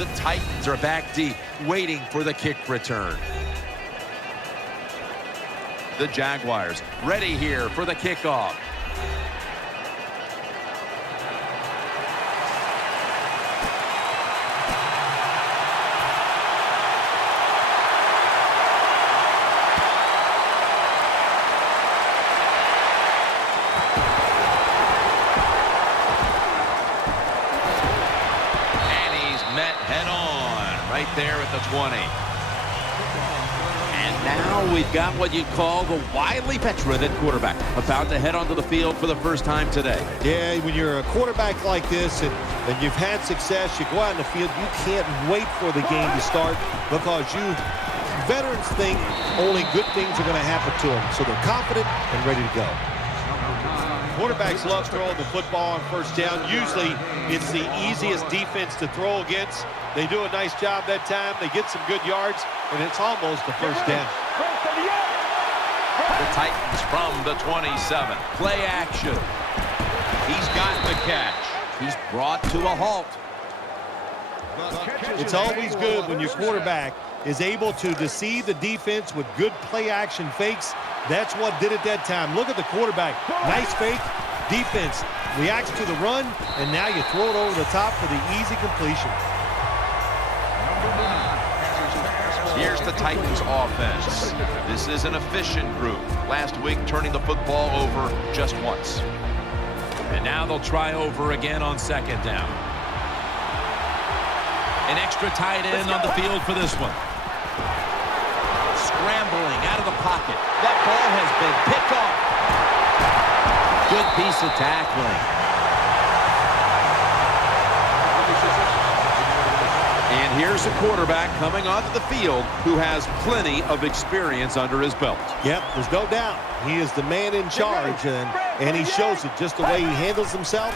The Titans are back deep, waiting for the kick return. The Jaguars ready here for the kickoff. There at the 20. And now we've got what you call the wily veteran at quarterback, about to head onto the field for the first time today. Yeah, when you're a quarterback like this and you've had success, you go out in the field, you can't wait for the game to start because veterans think only good things are going to happen to them. So they're confident and ready to go. Quarterbacks love throwing the football on first down. Usually it's the easiest defense to throw against. They do a nice job that time. They get some good yards, and it's almost a first down. The Titans from the 27. Play action. He's got the catch. He's brought to a halt. It's always good when your quarterback is able to deceive the defense with good play action fakes. That's what did it that time. Look at the quarterback. Nice fake. Defense reacts to the run, and now you throw it over the top for the easy completion. Here's the Titans offense. This is an efficient group. Last week turning the football over just once. And now they'll try over again on second down. An extra tight end on the field for this one. Scrambling out of the pocket. That ball has been picked off. Good piece of tackling. And here's a quarterback coming onto the field who has plenty of experience under his belt. Yep, there's no doubt. He is the man in charge, and he shows it just the way he handles himself.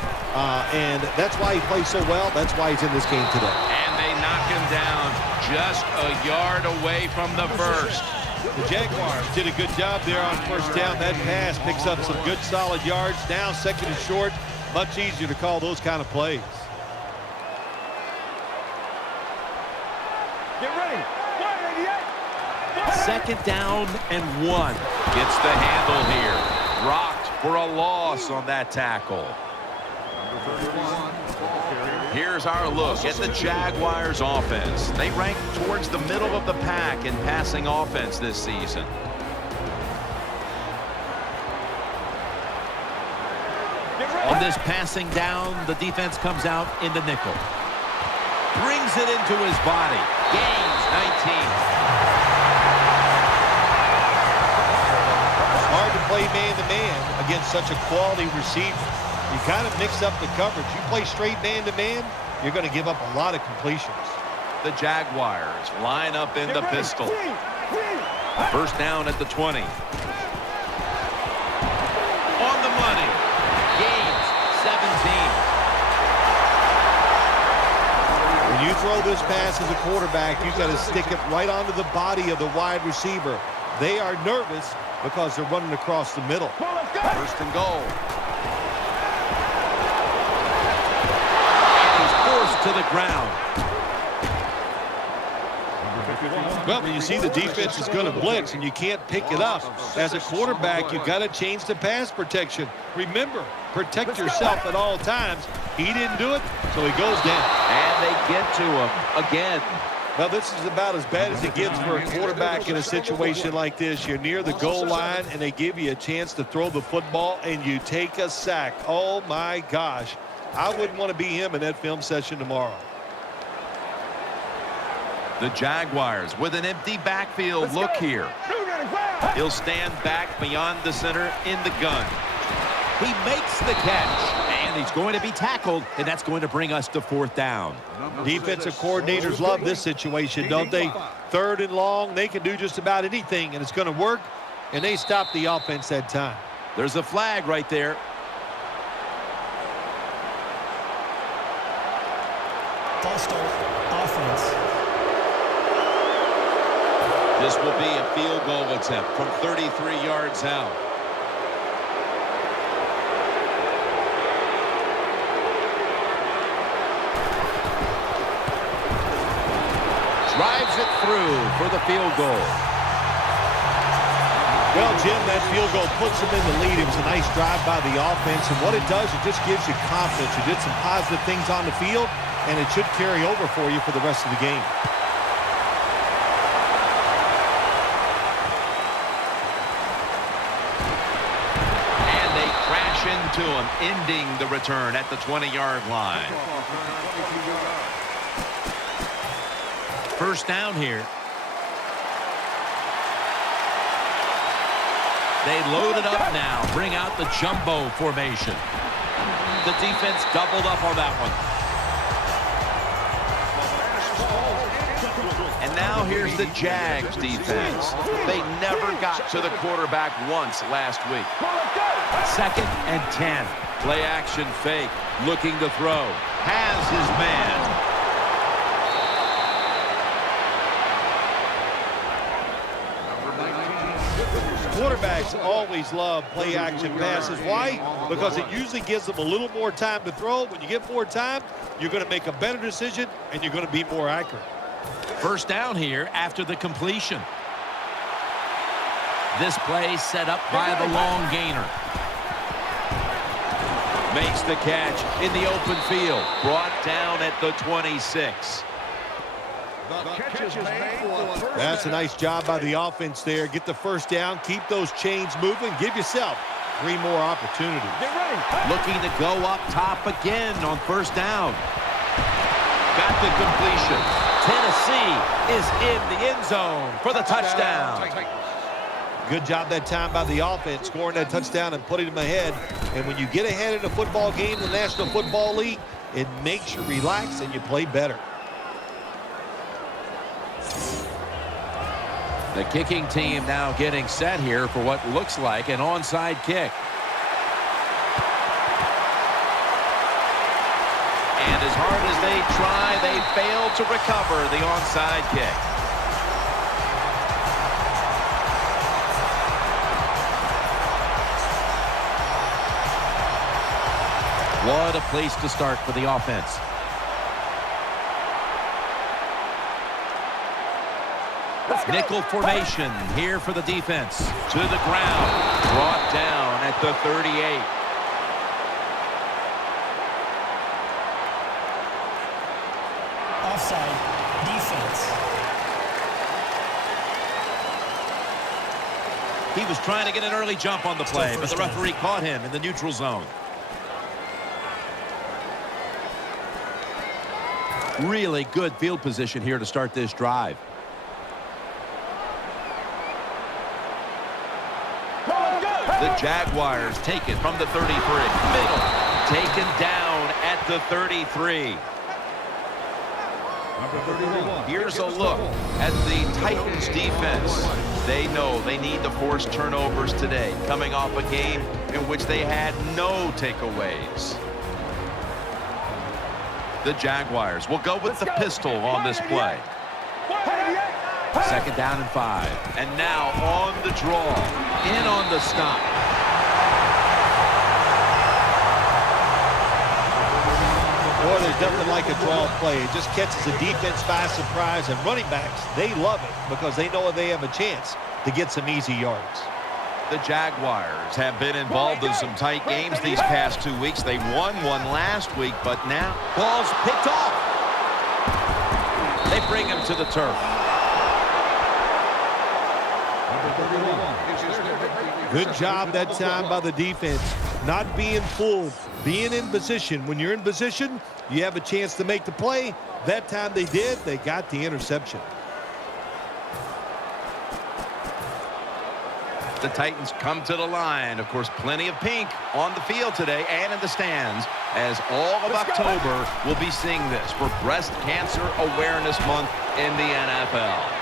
And that's why he plays so well. That's why he's in this game today. And they knock him down just a yard away from the first. The Jaguars did a good job there on first down. That pass picks up some good solid yards. Now second and short. Much easier to call those kind of plays. Get ready. 188. Second down and 1. Gets the handle here. Rocked for a loss on that tackle. Here's our look at the Jaguars offense. They rank towards the middle of the pack in passing offense this season. On this passing down, the defense comes out in the nickel. Brings it into his body. Gains 19. It's hard to play man-to-man against such a quality receiver. You kind of mix up the coverage. You play straight man-to-man, you're going to give up a lot of completions. The Jaguars line up in the pistol. First down at the 20. On the money. Gains 17. When you throw this pass as a quarterback, you've got to stick it right onto the body of the wide receiver. They are nervous because they're running across the middle. First and goal. And he's forced to the ground. Well, when you see the defense is going to blitz and you can't pick it up, as a quarterback, you've got to change the pass protection. Remember, protect yourself at all times. He didn't do it, so he goes down. And they get to him again. Well, this is about as bad as it gets for a quarterback in a situation like this. You're near the goal line, and they give you a chance to throw the football, and you take a sack. Oh, my gosh. I wouldn't want to be him in that film session tomorrow. The Jaguars with an empty backfield. Look here. He'll stand back beyond the center in the gun. He makes the catch, and he's going to be tackled, and that's going to bring us to fourth down. Defensive coordinators love this situation, don't they? Third and long, they can do just about anything, and it's going to work, and they stop the offense that time. There's a flag right there. False start, offense. This will be a field goal attempt from 33 yards out. drives it through for the field goal. Well, Jim, that field goal puts them in the lead. It was a nice drive by the offense, and what it does, it just gives you confidence. You did some positive things on the field, and it should carry over for you for the rest of the game. And they crash into him, ending the return at the 20-yard line. First down here. They load it up now. Bring out the jumbo formation. The defense doubled up on that one. And now here's the Jags defense. They never got to the quarterback once last week. 2nd and 10. Play action fake. Looking to throw. Has his man. Quarterbacks always love play-action passes. Why? Because it usually gives them a little more time to throw. When you get more time, you're going to make a better decision, and you're going to be more accurate. First down here after the completion. This play set up by the long gainer. Makes the catch in the open field. Brought down at the 26. That's a nice job by the offense there. Get the first down, keep those chains moving, give yourself 3 more opportunities. Looking to go up top again on first down. Got the completion. Tennessee is in the end zone for the touchdown. Good job that time by the offense, scoring that touchdown and putting them ahead. And when you get ahead in a football game, the National Football League, it makes you relax and you play better. The kicking team now getting set here for what looks like an onside kick. And as hard as they try, they fail to recover the onside kick. What a place to start for the offense. Nickel formation here for the defense. To the ground. Brought down at the 38. Offside. Defense. He was trying to get an early jump on the play, but the referee caught him in the neutral zone. Really good field position here to start this drive. The Jaguars take it from the 33. Middle. Taken down at the 33. Here's a look at the Titans defense. They know they need to force turnovers today, coming off a game in which they had no takeaways. The Jaguars will go with the pistol on this play. 2nd down and 5. And now on the draw. In on the stop. Boy, there's nothing like a draw play. It just catches the defense by surprise, and running backs, they love it because they know they have a chance to get some easy yards. The Jaguars have been involved in some tight games these past 2 weeks. They won one last week, but now ball's picked off. They bring him to the turf. Good job that time by the defense. Not being fooled, being in position. When you're in position, you have a chance to make the play. That time they did. They got the interception. The Titans come to the line. Of course, plenty of pink on the field today and in the stands, as all of October will be seeing this for Breast Cancer Awareness Month in the NFL.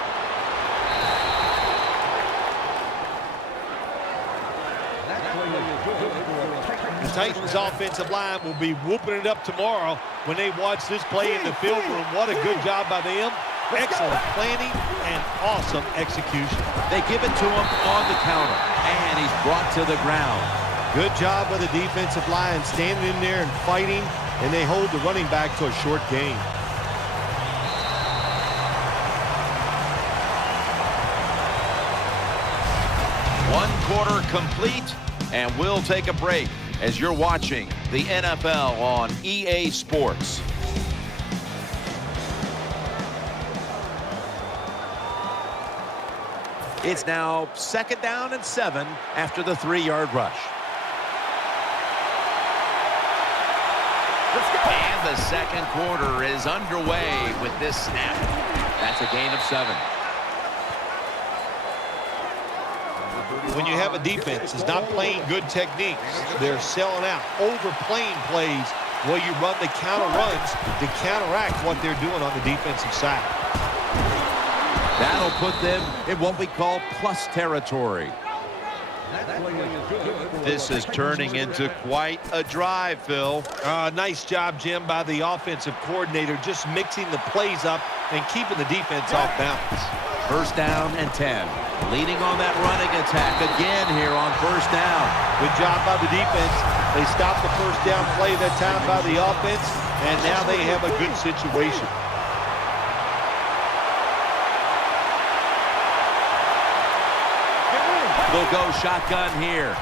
The Titans offensive line will be whooping it up tomorrow when they watch this play in the field room. What a good job by them. Excellent planning and awesome execution. They give it to him on the counter, and he's brought to the ground. Good job by the defensive line standing in there and fighting, and they hold the running back to a short gain. One quarter complete, and we'll take a break as you're watching the NFL on EA Sports. It's now 2nd down and 7 after the 3-yard rush. And the second quarter is underway with this snap. That's a gain of 7. When you have a defense that's not playing good techniques, they're selling out, overplaying plays where you run the counter runs to counteract what they're doing on the defensive side. That'll put them in what we call plus territory. This is turning into quite a drive, Phil. Nice job, Jim, by the offensive coordinator, just mixing the plays up and keeping the defense off balance. 1st down and 10. Leading on that running attack again here on 1st down. Good job by the defense. They stopped the 1st down play that time by the offense, and now they have a good situation. They'll go shotgun here.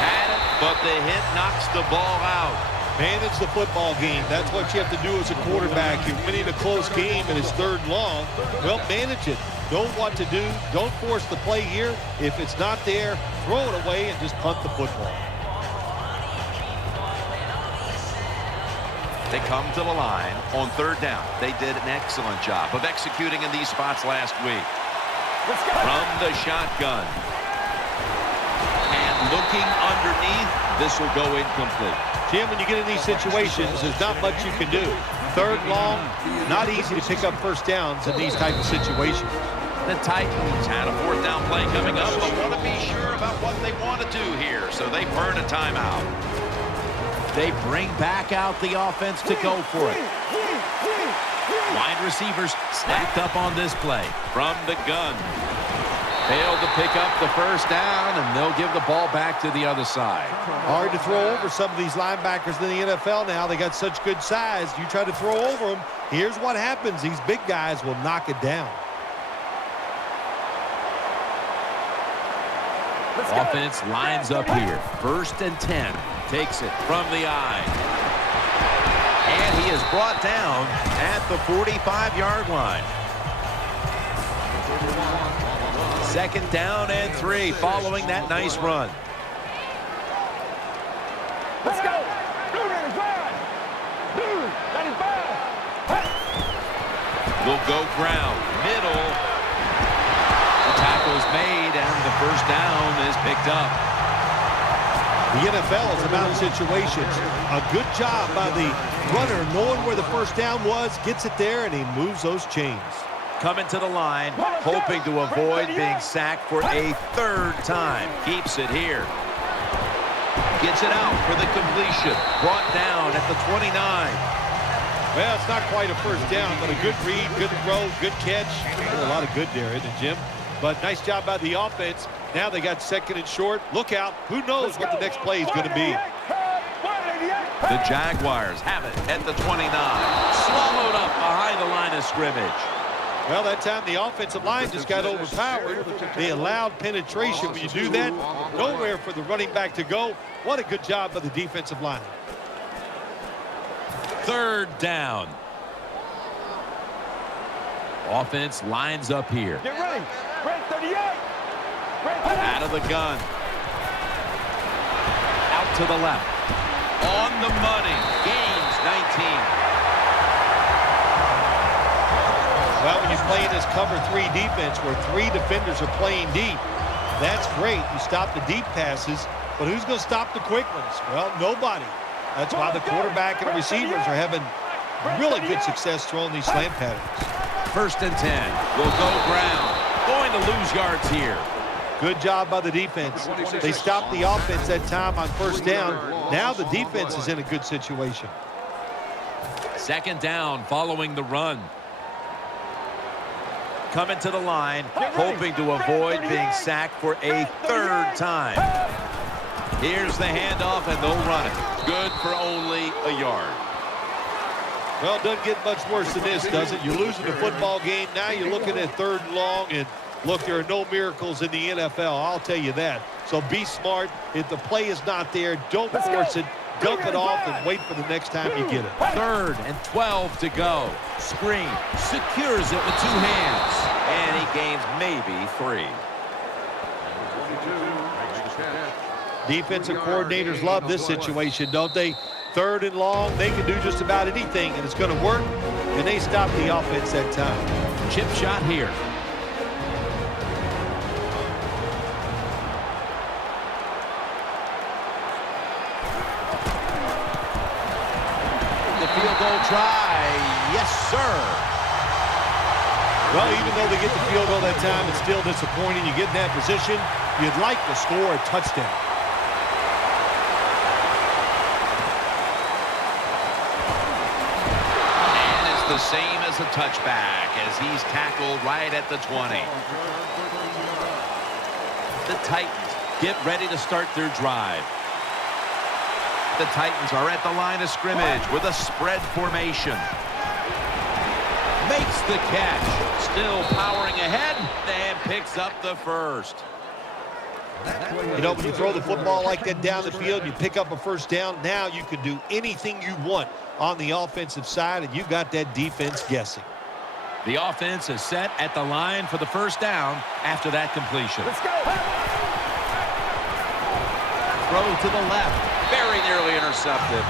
Had it, but the hit knocks the ball out. Manage the football game. That's what you have to do as a quarterback. You're winning a close game and it's 3rd and long. Well, manage it. Know what to do. Don't force the play here. If it's not there, throw it away and just punt the football. They come to the line on 3rd down. They did an excellent job of executing in these spots last week. From the shotgun. And looking underneath, this will go incomplete. Jim, when you get in these situations, there's not much you can do. 3rd long, not easy to pick up 1st downs in these type of situations. The Titans had a 4th down play coming up, but want to be sure about what they want to do here, so they burn a timeout. They bring back out the offense to go for it. Wide receivers stacked up on this play. From the gun. Failed to pick up the 1st down, and they'll give the ball back to the other side. Hard to throw over some of these linebackers in the NFL now. They got such good size. You try to throw over them, here's what happens. These big guys will knock it down. Offense lines up here. 1st and 10. Takes it from the eye. And he is brought down at the 45-yard line. 2nd down and 3 following that nice run. Let's go. Will go ground. Middle. The tackle's made, and the 1st down is picked up. The NFL is about situations. A good job by the runner knowing where the 1st down was, gets it there, and he moves those chains. Coming to the line, hoping to avoid being sacked for a 3rd time. Keeps it here. Gets it out for the completion. Brought down at the 29. Well, it's not quite a 1st down, but a good read, good throw, good catch. A lot of good there, isn't it, Jim? But nice job by the offense. Now they got 2nd and short. Look out. Who knows what the next play is going to be. The Jaguars have it at the 29. Swallowed up behind the line of scrimmage. Well, that time the offensive line just got overpowered. They allowed penetration. When you do that, nowhere for the running back to go. What a good job by the defensive line. 3rd down. Offense lines up here. Get ready. Red 38. Out of the gun. Out to the left. On the money. Gains 19. Well, when you play in this cover 3 defense where 3 defenders are playing deep, that's great. You stop the deep passes, but who's going to stop the quick ones? Well, nobody. That's why the quarterback and the receivers are having really good success throwing these slant patterns. 1st and 10. Will go ground. Going to lose yards here. Good job by the defense. They stopped the offense that time on 1st down. Now the defense is in a good situation. 2nd down following the run. Coming to the line, hoping to avoid being sacked for a 3rd time. Here's the handoff, and they'll run it. Good for only a yard. Well, it doesn't get much worse than this, does it? You're losing the football game. Now you're looking at 3rd and long, and Look, there are no miracles in the NFL, I'll tell you that. So be smart. If the play is not there, don't force it. Dump it off and wait for the next time you get it. 3rd and 12 to go. Screen. Secures it with 2 hands. And he gains maybe 3. Defensive coordinators love this situation, don't they? 3rd and long, they can do just about anything, and it's going to work. And they stop the offense that time. Chip shot here. The field goal try. Yes, sir. Well, even though they get the field goal that time, it's still disappointing. You get in that position, you'd like to score a touchdown. And it's the same as a touchback as he's tackled right at the 20. The Titans get ready to start their drive. The Titans are at the line of scrimmage with a spread formation. Makes the catch. Still powering ahead and picks up the first. You know, when you throw the football like that down the field, you pick up a first down. Now you can do anything you want on the offensive side, and you got that defense guessing. The offense is set at the line for the first down after that completion. Let's go. Throw to the left. Very nearly intercepted.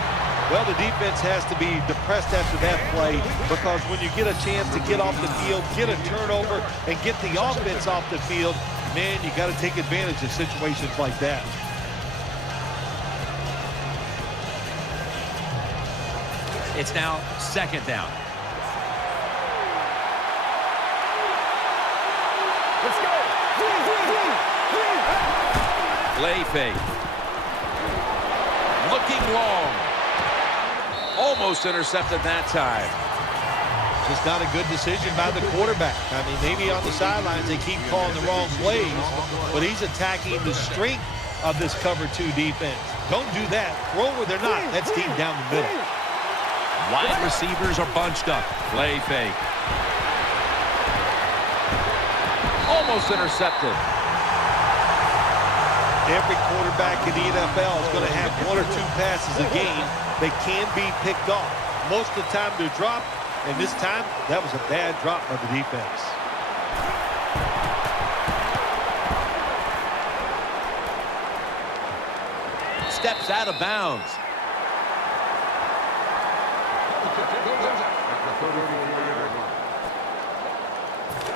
Well, the defense has to be depressed after that play, because when you get a chance to get off the field, get a turnover, and get the offense off the field, man, you got to take advantage of situations like that. It's now 2nd down. Let's go. Play fake. Looking long. Almost intercepted that time. Just not a good decision by the quarterback. I mean, maybe on the sidelines they keep calling the wrong plays, but he's attacking the strength of this cover 2 defense. Don't do that. Throw where they're not. That's deep down the middle. Wide receivers are bunched up. Play fake. Almost intercepted. Every quarterback in the NFL is going to have 1 or 2 passes a game that can be picked off. Most of the time they're dropped, and this time that was a bad drop by the defense. Steps out of bounds.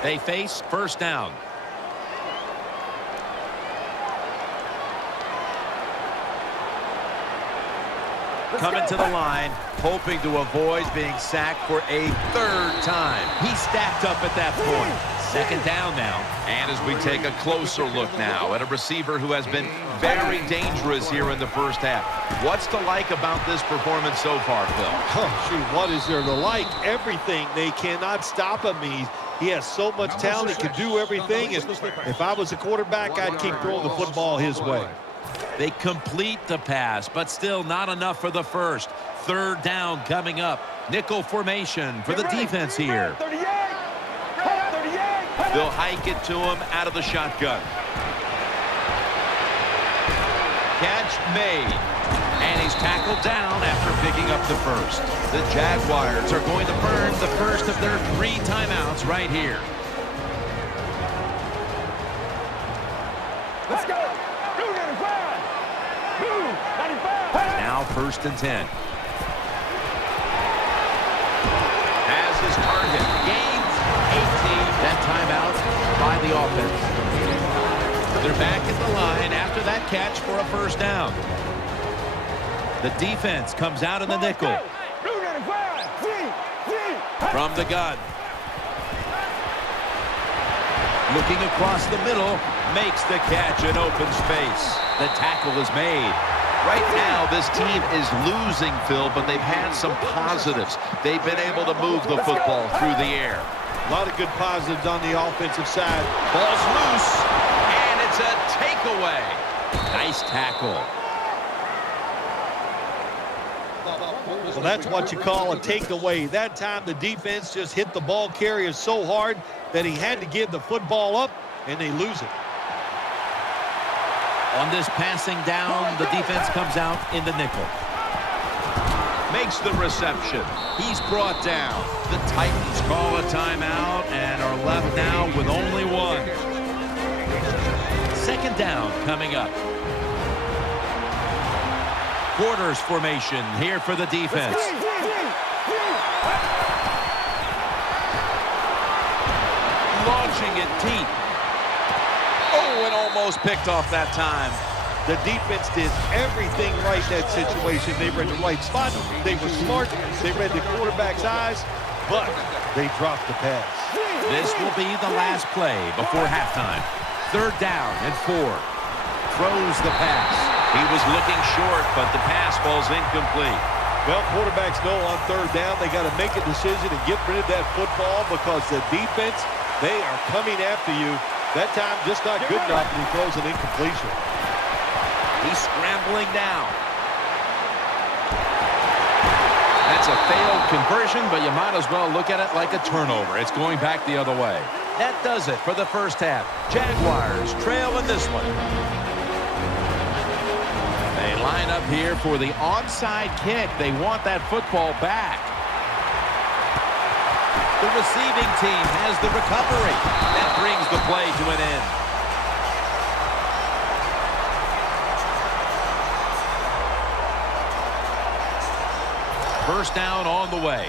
They face first down. Coming to the line, hoping to avoid being sacked for a 3rd time. He's stacked up at that point. 2nd down now. And as we take a closer look now at a receiver who has been very dangerous here in the first half. What's to like about this performance so far, Phil? Oh, shoot, what is there to like? Everything. They cannot stop him. He has so much talent. He can do everything. And if I was a quarterback, I'd keep throwing the football his way. They complete the pass, but still not enough for the first. 3rd down coming up. Nickel formation for the defense here. 38. They'll hike it to him out of the shotgun. Catch made. And he's tackled down after picking up the first. The Jaguars are going to burn the first of their 3 timeouts right here. Let's go. Now 1st and 10. Has his target. Gains 18. That timeout by the offense. They're back at the line after that catch for a first down. The defense comes out in the nickel. From the gun. Looking across the middle. Makes the catch in open space. The tackle is made. Right now, this team is losing, Phil, but they've had some positives. They've been able to move the football through the air. A lot of good positives on the offensive side. Ball's loose, and it's a takeaway. Nice tackle. Well, that's what you call a takeaway. That time the defense just hit the ball carrier so hard that he had to give the football up, and they lose it. On this passing down, the defense comes out in the nickel. Makes the reception. He's brought down. The Titans call a timeout and are left now with only one. Second down coming up. Quarters formation here for the defense. Launching it deep. Oh, and almost picked off that time. The defense did everything right in that situation. They were in the right spot. They were smart. They read the quarterback's eyes, but they dropped the pass. This will be the last play before halftime. Third down and 4. Throws the pass. He was looking short, but the pass falls incomplete. Well, quarterbacks know on third down they got to make a decision and get rid of that football because the defense, they are coming after you. That time just not good enough, and he throws an incompletion. He's scrambling down. That's a failed conversion, but you might as well look at it like a turnover. It's going back the other way. That does it for the first half. Jaguars trail in this one. They line up here for the onside kick. They want that football back. The receiving team has the recovery. That brings the play to an end. First down on the way.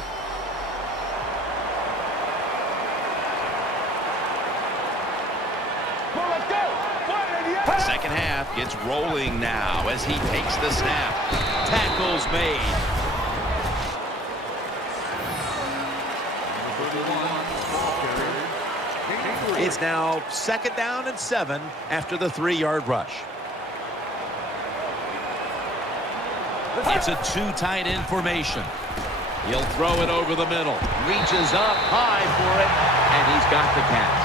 Second half gets rolling now as he takes the snap. Tackles made. It's now second down and 7 after the 3-yard rush. It's a 2 tight end formation. He'll throw it over the middle. Reaches up high for it, and he's got the catch.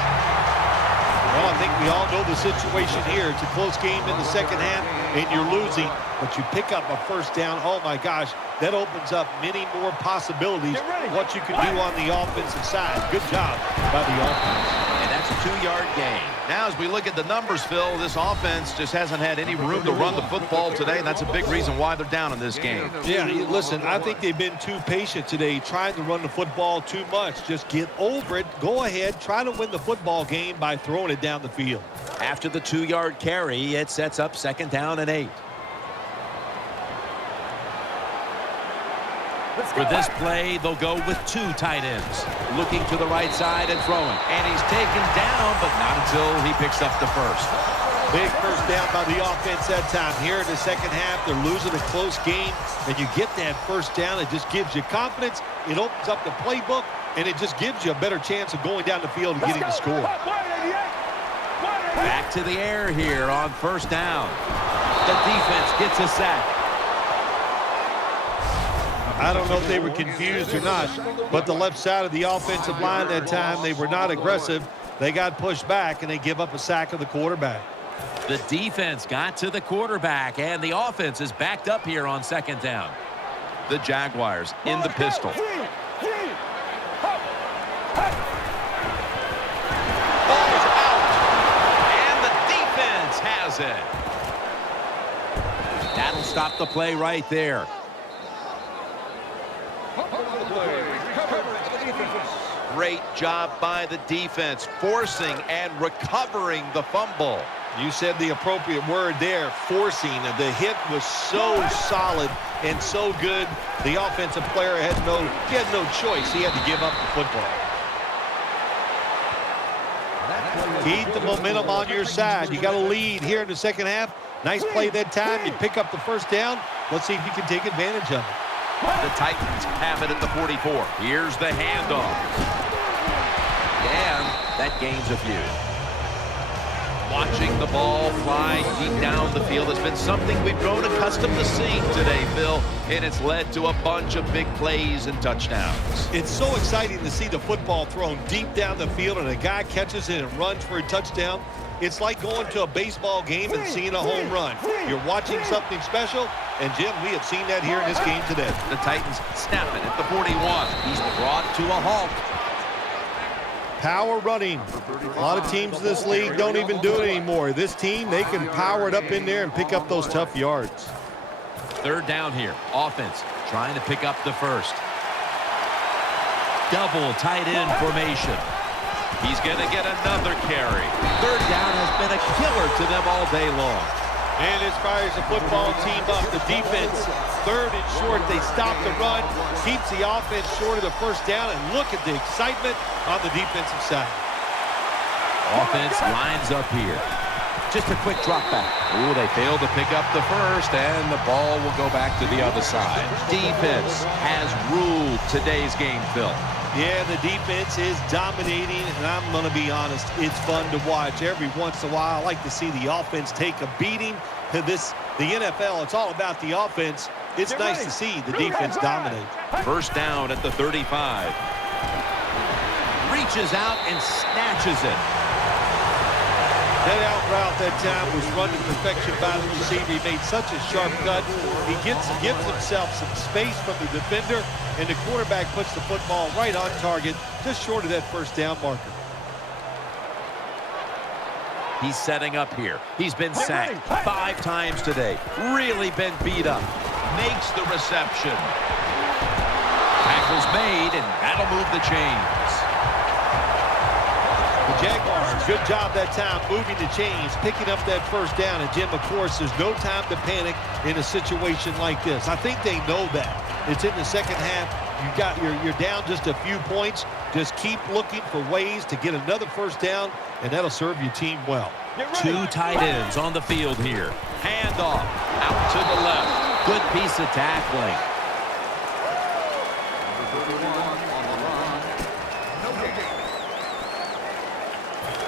Well, I think we all know the situation here. It's a close game in the second half, and you're losing, but you pick up a first down. Oh, my gosh, that opens up many more possibilities what you can do on the offensive side. Good job by the offense. And that's a 2-yard gain. Now, as we look at the numbers, Phil, this offense just hasn't had any room to run the football today, and that's a big reason why they're down in this game. Yeah, listen, I think they've been too patient today, trying to run the football too much. Just get over it. Go ahead. Try to win the football game by throwing it down the field. After the 2-yard carry, it sets up second down and 8. For this play, they'll go with 2 tight ends. Looking to the right side and throwing. And he's taken down, but not until he picks up the first. Big first down by the offense that time. Here in the second half, they're losing a close game. And you get that first down, it just gives you confidence. It opens up the playbook, and it just gives you a better chance of going down the field and getting the score. Back to the air here on first down. The defense gets a sack. I don't know if they were confused or not, but the left side of the offensive line that time, they were not aggressive. They got pushed back, and they give up a sack of the quarterback. The defense got to the quarterback, and the offense is backed up here on second down. The Jaguars in the pistol. Ball's out, and the defense has it. That'll stop the play right there. Great job by the defense, forcing and recovering the fumble. You said the appropriate word there, forcing. The hit was so solid and so good. The offensive player had no choice. He had to give up the football. Keep the momentum on your side. You got a lead here in the second half. Nice play that time. You pick up the first down. Let's see if you can take advantage of it. The Titans have it at the 44. Here's the handoff. And that gains a few. Watching the ball fly deep down the field has been something we've grown accustomed to seeing today, Phil, and it's led to a bunch of big plays and touchdowns. It's so exciting to see the football thrown deep down the field and a guy catches it and runs for a touchdown. It's like going to a baseball game and seeing a home run. You're watching something special, And, Jim, we have seen that here in this game today. The Titans snap it at the 41. He's brought to a halt. Power running. A lot of teams in this league don't even do it anymore. This team, they can power it up in there and pick up those tough yards. Third down here. Offense trying to pick up the first. Double tight end formation. He's going to get another carry. Third down has been a killer to them all day long. And as far as the football team up, the defense, third and short, they stop the run, keeps the offense short of the first down, and look at the excitement on the defensive side. Offense lines up here. Just a quick drop back. Ooh, they failed to pick up the first, and the ball will go back to the other side. Defense has ruled today's game, Phil. Yeah, the defense is dominating, and I'm going to be honest, it's fun to watch. Every once in a while, I like to see the offense take a beating. The NFL, it's all about the offense. It's nice to see the defense dominate. First down at the 35. Reaches out and snatches it. That out route that time was run to perfection by the receiver. He made such a sharp cut. He gives himself some space from the defender, and the quarterback puts the football right on target, just short of that first down marker. He's setting up here. He's been sacked 5 times today. Really been beat up. Makes the reception. Tackle's made, and that'll move the chains. The Jaguars, good job that time moving the chains, picking up that first down. And, Jim, of course, there's no time to panic in a situation like this. I think they know that. It's in the second half. You're down just a few points. Just keep looking for ways to get another first down, and that'll serve your team well. 2 tight ends on the field here. Handoff out to the left. Good piece of tackling.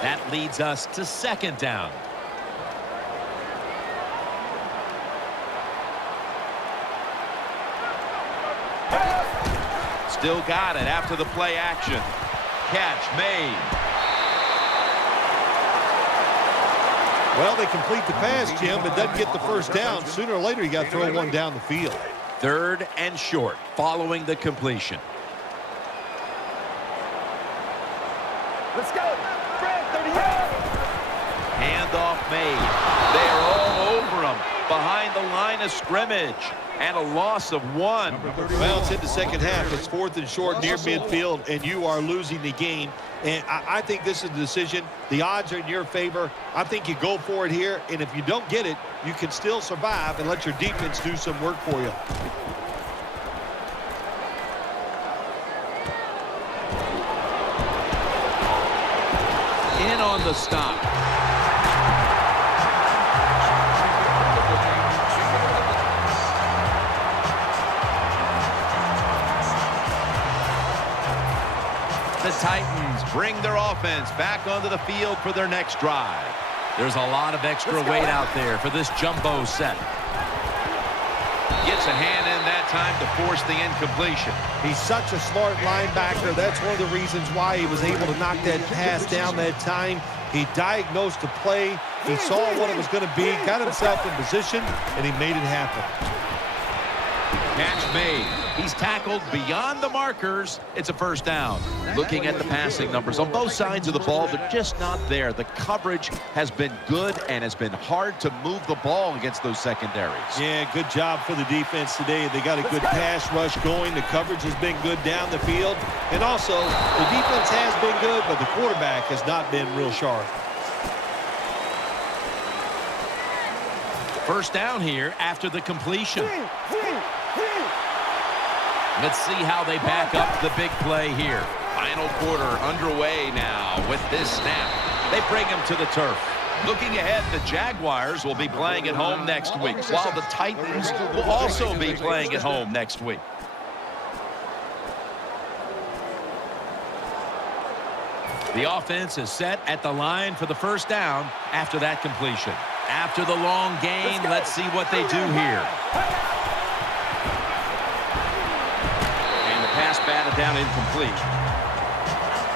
That leads us to second down. Still got it after the play action. Catch made. Well, they complete the pass, Jim, but doesn't get the first down. Sooner or later, you got to throw one down the field. Third and short following the completion. Let's go. Fred, 30 yards. Handoff made. They're all over him behind the line of scrimmage. And a loss of 1. Well, it's in the second half. It's 4th and short near midfield, and you are losing the game. And I think this is the decision. The odds are in your favor. I think you go for it here, and if you don't get it, you can still survive and let your defense do some work for you. In on the stop. The Titans bring their offense back onto the field for their next drive. There's a lot of extra weight out there for this jumbo set. Gets a hand in that time to force the incompletion. He's such a smart linebacker. That's one of the reasons why he was able to knock that pass down that time. He diagnosed the play. He saw what it was going to be, got himself in position, and he made it happen. Catch made. He's tackled beyond the markers. It's a first down. Looking at the passing numbers on both sides of the ball, they're just not there. The coverage has been good and has been hard to move the ball against those secondaries. Yeah, good job for the defense today. They got a good pass rush going. The coverage has been good down the field. And also, the defense has been good, but the quarterback has not been real sharp. First down here after the completion. Let's see how they back up the big play here. Final quarter underway now with this snap. They bring him to the turf. Looking ahead, the Jaguars will be playing at home next week, while the Titans will also be playing at home next week. The offense is set at the line for the first down after that completion. After the long gain, let's see what they do here. Pass batted down incomplete.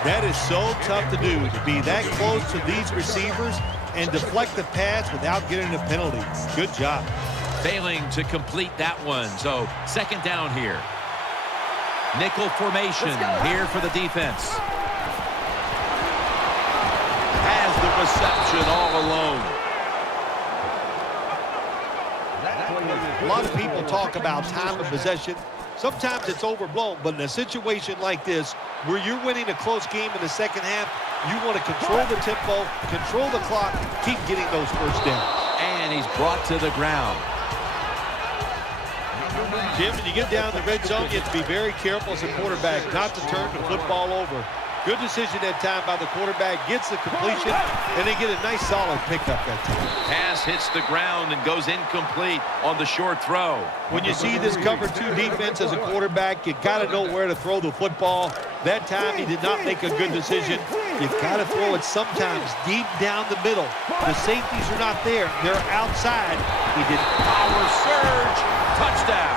That is so tough to do, to be that close to these receivers and deflect the pass without getting a penalty. Good job. Failing to complete that one. So second down here. Nickel formation here for the defense. Has the reception all alone. A lot of people talk about time of possession. Sometimes it's overblown, but in a situation like this, where you're winning a close game in the second half, you want to control the tempo, control the clock, keep getting those first downs. And he's brought to the ground. Jim, when you get down the red zone, you have to be very careful as a quarterback not to turn the football over. Good decision that time by the quarterback, gets the completion, and they get a nice solid pickup that time. Pass hits the ground and goes incomplete on the short throw. When you see this cover 2 defense as a quarterback, you got to know where to throw the football. That time he did not make a good decision. You've got to throw it sometimes deep down the middle. The safeties are not there. They're outside. He did Power surge. Touchdown.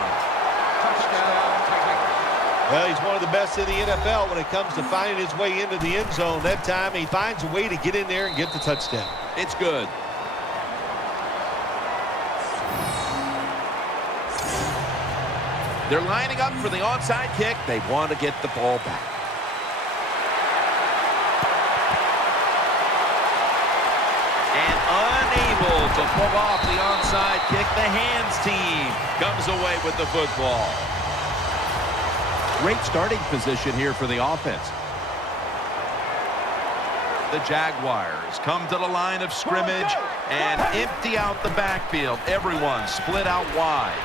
Well, he's one of the best in the NFL when it comes to finding his way into the end zone. That time he finds a way to get in there and get the touchdown. It's good. They're lining up for the onside kick. They want to get the ball back. And unable to pull off the onside kick, the hands team comes away with the football. Great starting position here for the offense. The Jaguars come to the line of scrimmage and empty out the backfield. Everyone split out wide.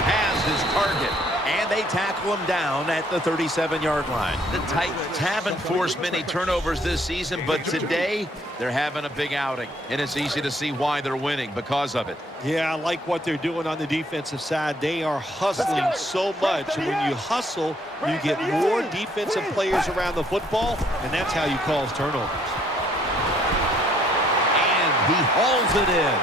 Has his target, and they tackle him down at the 37-yard line. The Titans haven't forced many turnovers this season, but today they're having a big outing, and it's easy to see why they're winning because of it. Yeah, I like what they're doing on the defensive side. They are hustling so much, and when you hustle, you get more defensive players around the football, and that's how you cause turnovers. And he hauls it in.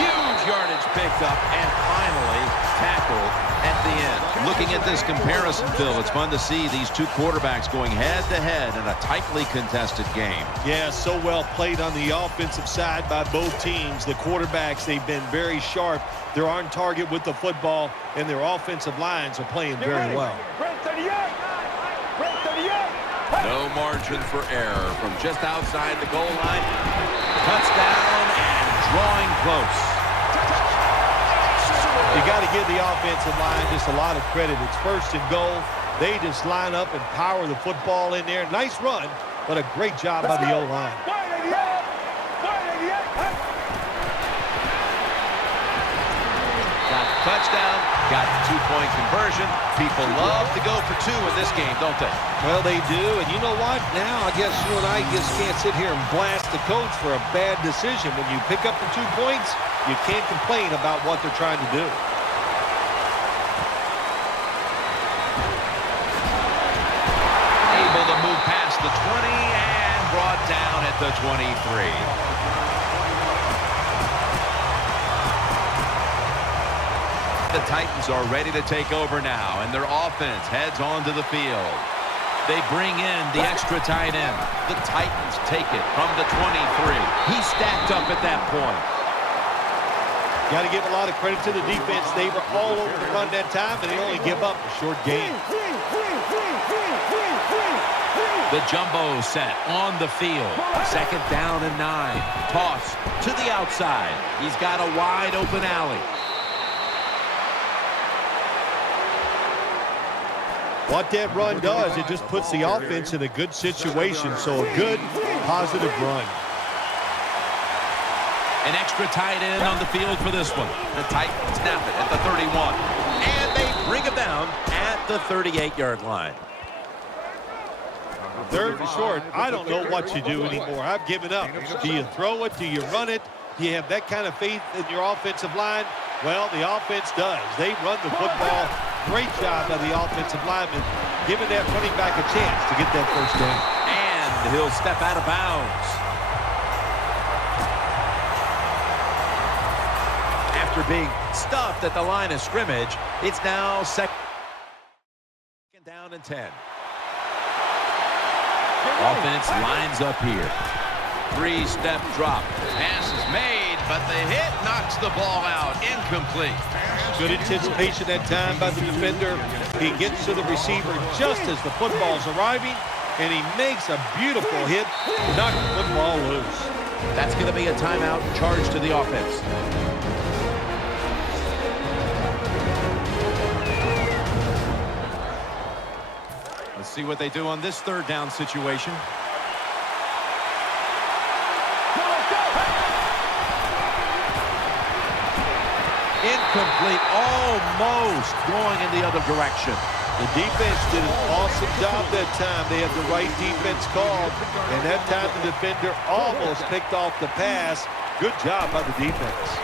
Huge yardage picked up, and finally tackled at the end. Looking at this comparison, Phil, it's fun to see these two quarterbacks going head-to-head in a tightly contested game. Yeah, so well played on the offensive side by both teams. The quarterbacks, they've been very sharp. They're on target with the football, and their offensive lines are playing very well. No margin for error from just outside the goal line. Touchdown and drawing close. You got to give the offensive line just a lot of credit. It's first and goal. They just line up and power the football in there. Nice run, but a great job by the O-line. Got the touchdown, got the two-point conversion. People love to go for two in this game, don't they? Well, they do, and you know what? Now I guess you and I just can't sit here and blast the coach for a bad decision. When you pick up the 2 points, you can't complain about what they're trying to do. Able to move past the 20 and brought down at the 23. The Titans are ready to take over now, and their offense heads onto the field. They bring in the extra tight end. The Titans take it from the 23. He's stacked up at that point. Got to give a lot of credit to the defense. They were all over the run that time, and they only give up a short gain. The jumbo set on the field. Second down and 9. Toss to the outside. He's got a wide open alley. What that run does, it just puts the offense in a good situation. So a good, positive run. An extra tight end on the field for this one. The Titans snap it at the 31. And they bring him down at the 38-yard line. Third and short, I don't know what you do anymore. I've given up. Do you throw it? Do you run it? Do you have that kind of faith in your offensive line? Well, the offense does. They run the football. Great job by the offensive lineman, giving that running back a chance to get that first down. And he'll step out of bounds. After being stuffed at the line of scrimmage, it's now second down and 10. Offense lines up here. 3-step drop. Pass is made. but the hit knocks the ball out. Incomplete. Good anticipation that time by the defender. He gets to the receiver just as the football's arriving, and he makes a beautiful hit to knock the football loose. That's going to be a timeout charge to the offense. Let's see what they do on this third down situation. Incomplete, almost going in the other direction. The defense did an awesome job that time. They had the right defense called, and that time the defender almost picked off the pass. Good job by the defense.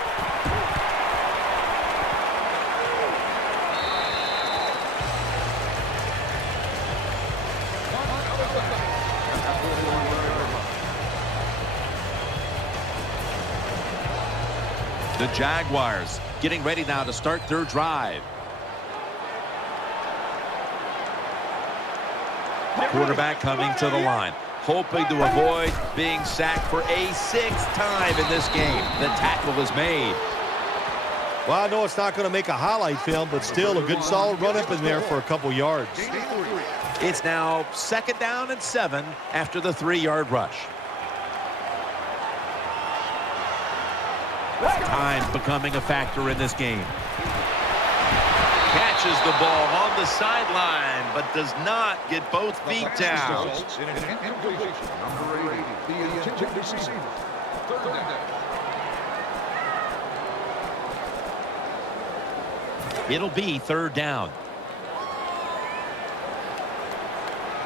The Jaguars getting ready now to start their drive. Quarterback coming to the line, hoping to avoid being sacked for a sixth time in this game. The tackle is made. Well, I know it's not going to make a highlight film, but still a good solid run up in there for a couple yards. It's now 2nd down and 7 after the 3-yard rush. Time becoming a factor in this game. Catches the ball on the sideline, but does not get both feet down. It'll be 3rd down.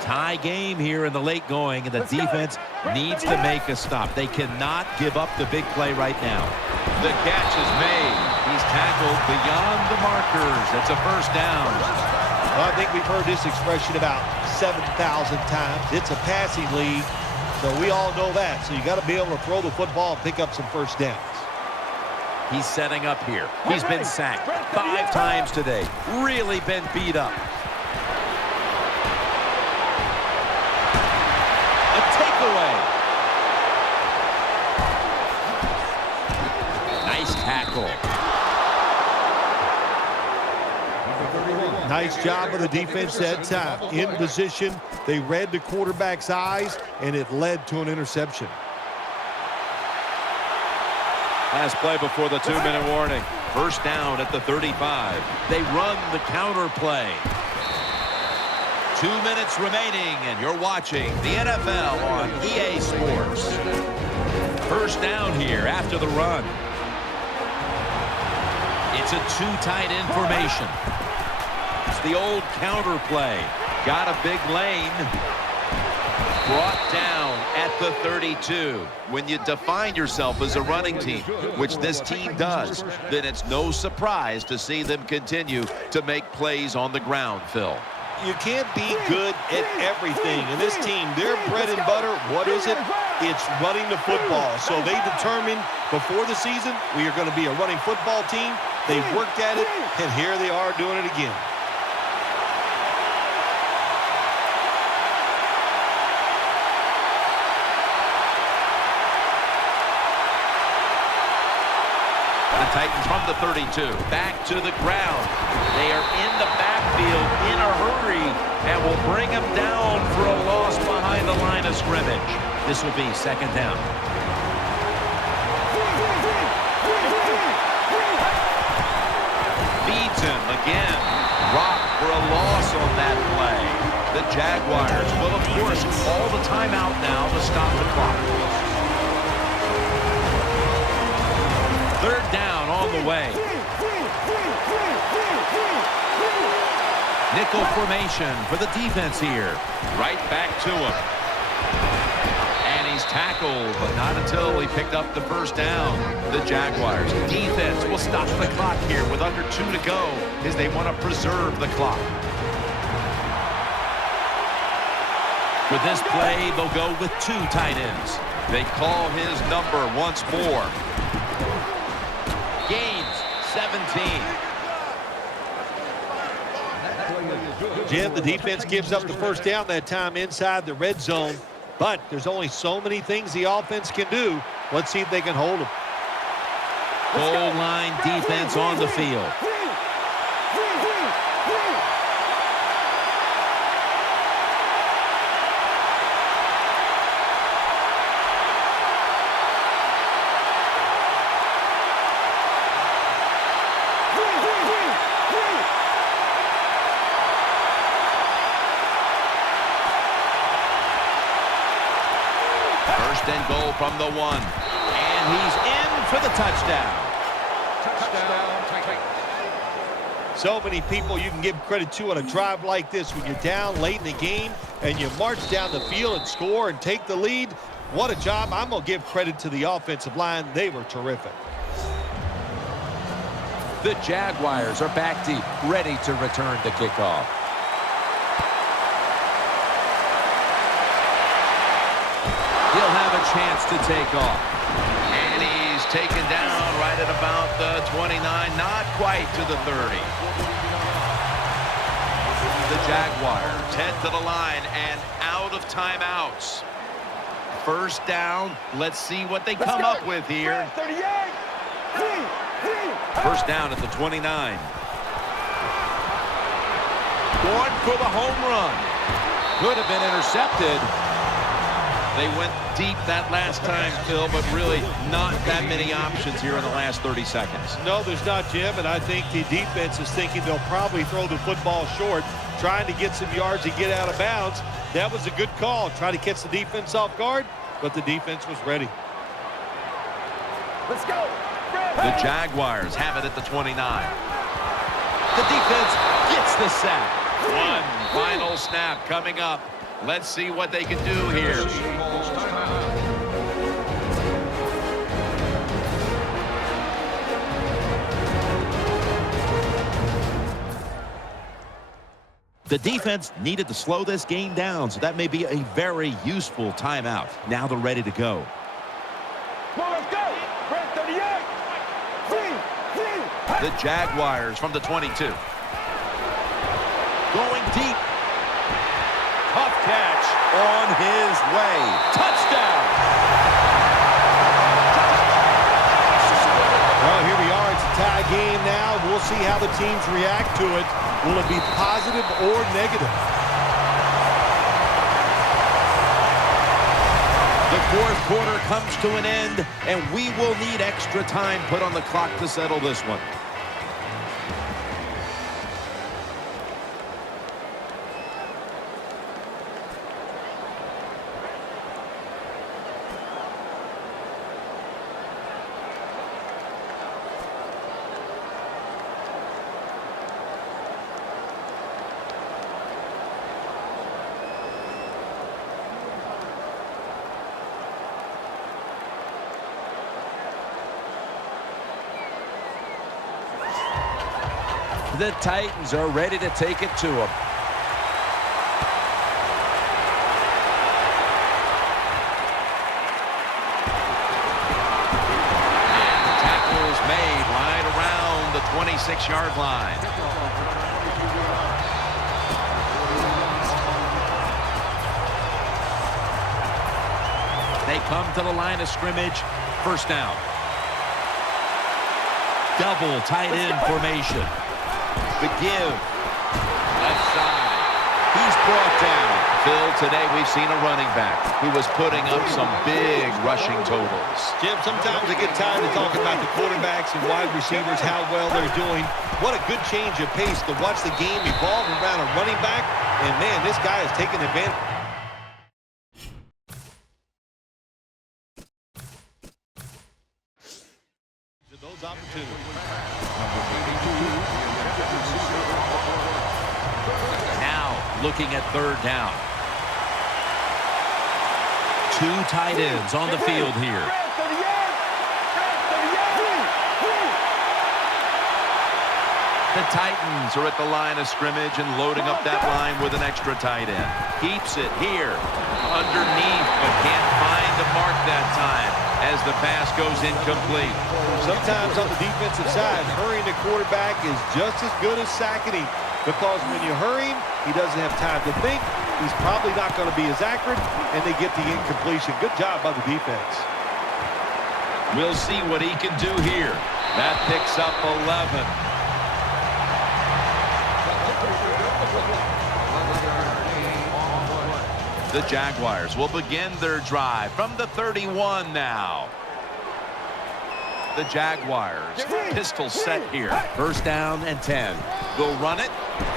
Tie game here in the late going, and the defense needs to make a stop. They cannot give up the big play right now. The catch is made. He's tackled beyond the markers. It's a 1st down. Well, I think we've heard this expression about 7,000 times. It's a passing league, so we all know that. So you got to be able to throw the football and pick up some 1st downs. He's setting up here. He's been sacked 5 times today. Really been beat up. A takeaway. Nice tackle. Nice job of the defense that time. In position, they read the quarterback's eyes, and it led to an interception. Last play before the 2-minute warning. 1st down at the 35. They run the counter play. 2 minutes remaining, and you're watching the NFL on EA Sports. 1st down here after the run. It's a 2-tight-end formation. It's the old counter play. Got a big lane. Brought down at the 32. When you define yourself as a running team, which this team does, then it's no surprise to see them continue to make plays on the ground, Phil. You can't be good at everything. And this team, their bread and butter, what is it? It's running the football. So they determined before the season we are going to be a running football team. They worked at it, and here they are doing it again. The Titans from the 32, back to the ground. They are in the backfield in a hurry and will bring them down for a loss behind the line of scrimmage. This will be 2nd down. Feeds him again. Rocked for a loss on that play. The Jaguars will, of course, call the timeout now to stop the clock. 3rd down on the way. Nickel formation for the defense here. Right back to him. And he's tackled, but not until he picked up the 1st down. The Jaguars defense will stop the clock here with under 2 to go as they want to preserve the clock. For this play, they'll go with 2 tight ends. They call his number once more. Gains 17. Jim, the defense gives up the 1st down that time inside the red zone, but there's only so many things the offense can do. Let's see if they can hold them. Goal line defense on the field. First and goal from the 1. And he's in for the touchdown. So many people you can give credit to on a drive like this when you're down late in the game and you march down the field and score and take the lead. What a job. I'm going to give credit to the offensive line. They were terrific. The Jaguars are back deep, ready to return the kickoff. He'll have a chance to take off. And he's taken down right at about the 29, not quite to the 30. The Jaguars Head to the line and out of timeouts. first down. Let's see what they come up with here. 38. First down at the 29. Going for the home run. Could have been intercepted. They went deep that last time, Phil, but really not that many options here in the last 30 seconds. No, there's not, Jim, and I think the defense is thinking they'll probably throw the football short, trying to get some yards and get out of bounds. That was a good call, try to catch the defense off guard, but the defense was ready. Let's go. The Jaguars have it at the 29. The defense gets the sack. One final snap coming up. Let's see what they can do here. The defense needed to slow this game down, so that may be a very useful timeout. Now they're ready to go. Come on, let's go. 38. The Jaguars from the 22. Going deep. Tough catch on his way. Touchdown! Well, here we are. It's a tie game now. We'll see how the teams react to it. Will it be positive or negative? The fourth quarter comes to an end, and we will need extra time put on the clock to settle this one. The Titans are ready to take it to them. And tackles made right around the 26-yard line. They come to the line of scrimmage. First down. Double tight end formation. The give. Left side. He's brought down. Phil, today we've seen a running back who was putting up some big rushing totals. Jim, sometimes I get tired of talking about the quarterbacks and wide receivers, how well they're doing. What a good change of pace to watch the game evolve around a running back. And, man, this guy is taking advantage. Those opportunities. Now looking at third down. Two tight ends on the field here. The Titans are at the line of scrimmage and loading up that line with an extra tight end. Keeps it here underneath, but can't find the mark that time as the pass goes incomplete. Sometimes on the defensive side, hurrying the quarterback is just as good as sacking him, because when you hurry him, he doesn't have time to think. He's probably not going to be as accurate, and they get the incompletion. Good job by the defense. We'll see what he can do here. That picks up 11. The Jaguars will begin their drive from the 31 now. The Jaguars pistol set here. First down and 10. They'll run it.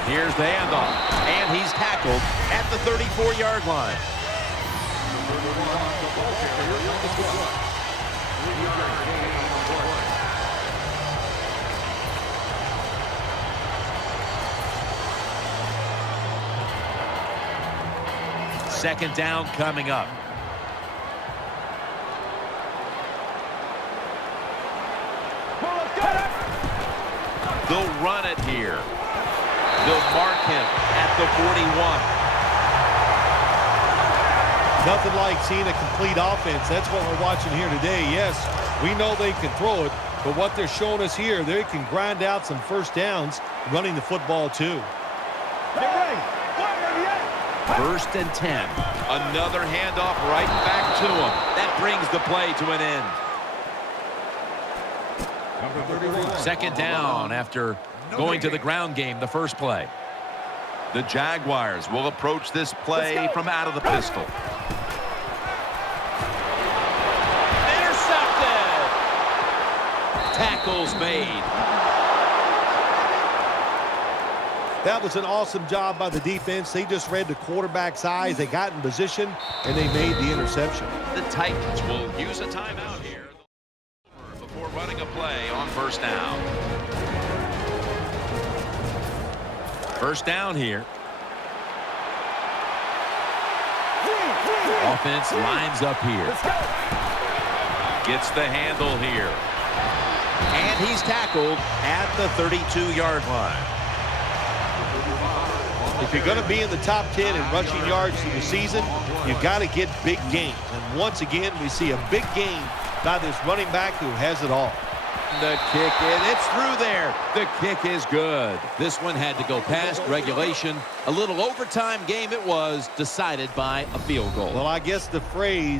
Here's the handoff. And he's tackled at the 34-yard line. Second down coming up. They'll run it here. They'll mark him at the 41. Nothing like seeing a complete offense. That's what we're watching here today. Yes, we know they can throw it, but what they're showing us here, they can grind out some first downs running the football too. First and 10. Another handoff right back to him. That brings the play to an end. Second down after going to the ground game the first play. The Jaguars will approach this play from out of the pistol. Intercepted! Tackles made. That was an awesome job by the defense. They just read the quarterback's eyes. They got in position, and they made the interception. The Titans will use a timeout here before running a play on first down. First down here. Offense lines up here. Gets the handle here. And he's tackled at the 32-yard line. If you're going to be in the top 10 in rushing yards for the season, you've got to get big gains. And once again, we see a big gain by this running back who has it all. The kick, and it's through there. The kick is good. This one had to go past regulation. A little overtime game it was, decided by a field goal. Well, I guess the phrase